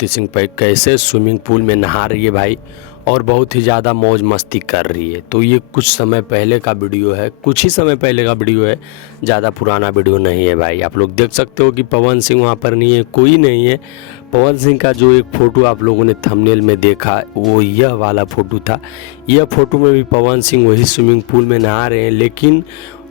ज्योति सिंह पे कैसे swimming pool में नहा रही है भाई, और बहुत ही ज़्यादा मौज मस्ती कर रही है। तो ये कुछ समय पहले का वीडियो है, कुछ ही समय पहले का वीडियो है, ज़्यादा पुराना वीडियो नहीं है भाई। आप लोग देख सकते हो कि पवन सिंह वहाँ पर नहीं है, कोई नहीं है। पवन सिंह का जो एक फ़ोटो आप लोगों ने थंबनेल में देखा वो यह वाला फ़ोटो था। यह फ़ोटो में भी पवन सिंह वही स्विमिंग पूल में नहा रहे हैं, लेकिन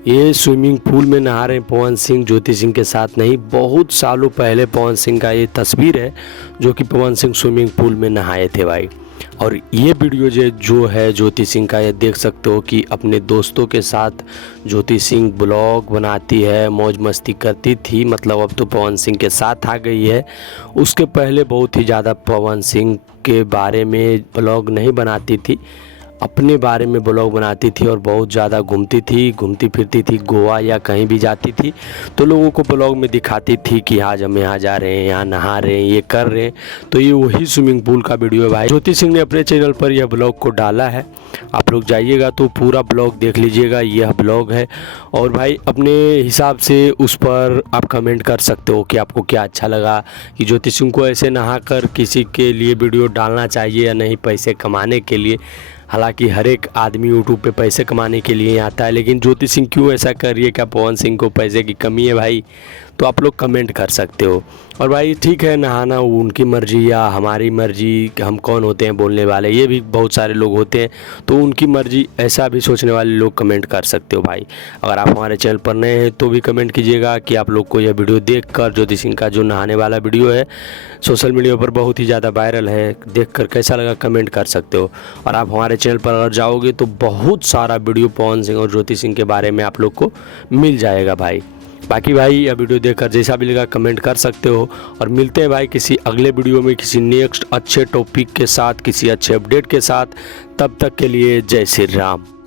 ये स्विमिंग पूल में नहा रहे हैं पवन सिंह ज्योति सिंह के साथ नहीं। बहुत सालों पहले पवन सिंह का ये तस्वीर है जो कि पवन सिंह स्विमिंग पूल में नहाए थे भाई। और ये वीडियो जो है ज्योति सिंह का, ये देख सकते हो कि अपने दोस्तों के साथ ज्योति सिंह ब्लॉग बनाती है, मौज मस्ती करती थी। मतलब अब तो पवन सिंह के साथ आ गई है। उसके पहले बहुत ही ज़्यादा पवन सिंह के बारे में ब्लॉग नहीं बनाती थी, अपने बारे में ब्लॉग बनाती थी और बहुत ज़्यादा घूमती फिरती थी। गोवा या कहीं भी जाती थी तो लोगों को ब्लॉग में दिखाती थी कि आज हम यहाँ जा रहे हैं, यहाँ नहा रहे हैं, ये कर रहे हैं। तो ये वही स्विमिंग पूल का वीडियो है भाई। ज्योति सिंह ने अपने चैनल पर यह ब्लॉग को डाला है, आप लोग जाइएगा तो पूरा ब्लॉग देख लीजिएगा। यह ब्लॉग है और भाई अपने हिसाब से उस पर आप कमेंट कर सकते हो कि आपको क्या अच्छा लगा, कि ज्योति सिंह को ऐसे नहा कर किसी के लिए वीडियो डालना चाहिए या नहीं, पैसे कमाने के लिए। हालांकि हर एक आदमी यूट्यूब पे पैसे कमाने के लिए आता है, लेकिन ज्योति सिंह क्यों ऐसा कर रही है? क्या पवन सिंह को पैसे की कमी है भाई? तो आप लोग कमेंट कर सकते हो। और भाई ठीक है, नहाना उनकी मर्ज़ी या हमारी मर्ज़ी, हम कौन होते हैं बोलने वाले, ये भी बहुत सारे लोग होते हैं, तो उनकी मर्ज़ी, ऐसा भी सोचने वाले लोग कमेंट कर सकते हो भाई। अगर आप हमारे चैनल पर नए हैं तो भी कमेंट कीजिएगा कि आप लोग को यह वीडियो देखकर ज्योति सिंह का जो नहाने वाला वीडियो है सोशल मीडिया पर बहुत ही ज़्यादा वायरल है, देखकर कैसा लगा कमेंट कर सकते हो। और आप हमारे चैनल पर अगर जाओगे तो बहुत सारा वीडियो पवन सिंह और ज्योति सिंह के बारे में आप लोग को मिल जाएगा भाई। बाकी भाई यह वीडियो देखकर जैसा भी लगा कमेंट कर सकते हो। और मिलते हैं भाई किसी अगले वीडियो में, किसी नेक्स्ट अच्छे टॉपिक के साथ, किसी अच्छे अपडेट के साथ। तब तक के लिए जय श्री राम।